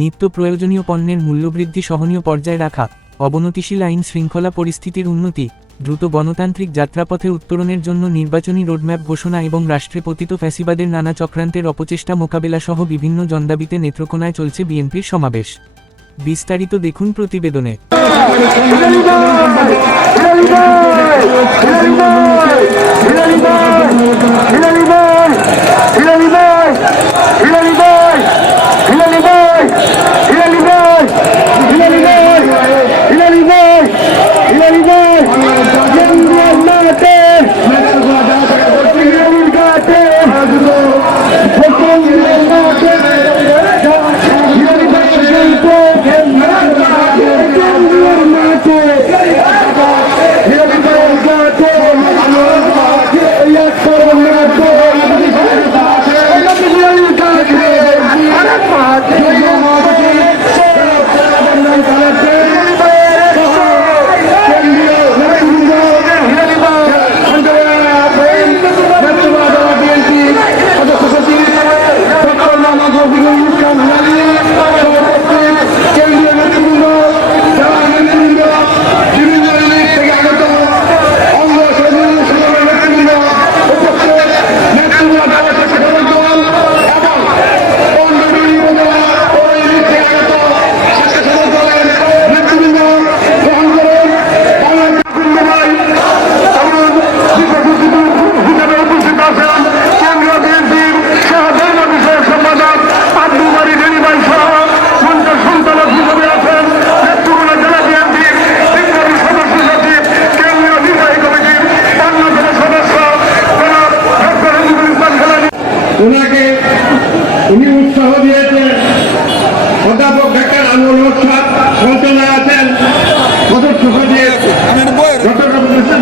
নিত্য প্রয়োজনীয় পণ্যের মূল্যবৃদ্ধি সহনীয় পর্যায়ে রাখা, অবনতিশীল আইন শৃঙ্খলা পরিস্থিতির উন্নতি, দ্রুত গণতান্ত্রিক যাত্রাপথে উত্তরণের জন্য নির্বাচনী রোডম্যাপ ঘোষণা এবং রাষ্ট্রে পতিত ফ্যাসিবাদের নানা চক্রান্তের অপচেষ্টা মোকাবেলাসহ বিভিন্ন জনদাবিতে নেত্রকোনায় চলছে বিএনপির সমাবেশ। বিস্তারিত দেখুন প্রতিবেদনে। উনি উৎসাহ দিয়েছেন। অধ্যাপক ডাক্তার আনোয়ার হক সঞ্চালনায় আছেন, সদস্য সচিব ডক্টর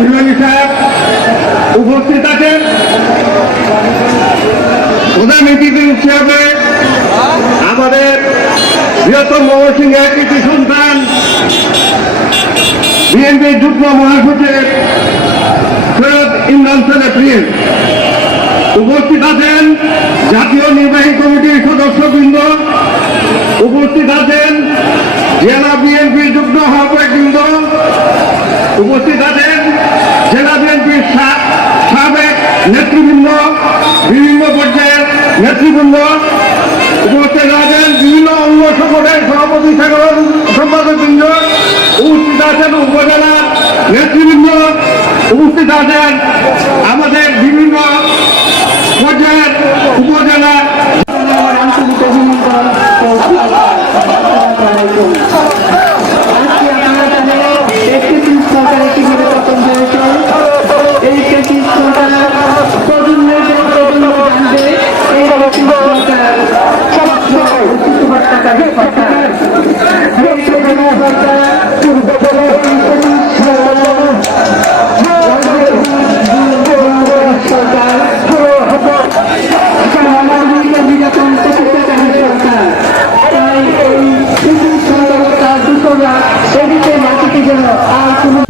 ভিমানী সাহেব উপস্থিত আছেন। প্রধান অতিথি হিসেবে আমাদের বৃহত্তম ময়মনসিংহের কৃতি সন্তান বিএনপির যুগ্ম মহাসচিব সৈয়দ ইমরান সাহেব উপস্থিত আছেন। জাতীয় নির্বাহী কমিটির সদস্যবৃন্দ উপস্থিত আছেন। জেলা বিএনপির যুগ্ম আহ্বায়কবৃন্দ উপস্থিত আছেন। জেলা বিএনপির সাবেক নেতৃবৃন্দ, বিভিন্ন পর্যায়ের নেতৃবৃন্দ উপস্থিত আছেন। বিভিন্ন অঙ্গ সংগঠনের সভাপতি সাধারণ সম্পাদকবৃন্দ উপস্থিত আছেন। উপজেলা নেতৃবৃন্দ উপস্থিত আছেন। আমাদের বিভিন্ন পর্যায়ের উপজেলা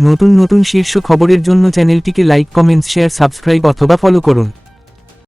নতুন নতুন শীর্ষ খবরের জন্য চ্যানেলটিকে লাইক, কমেন্টস, শেয়ার, সাবস্ক্রাইব অথবা ফলো করুন।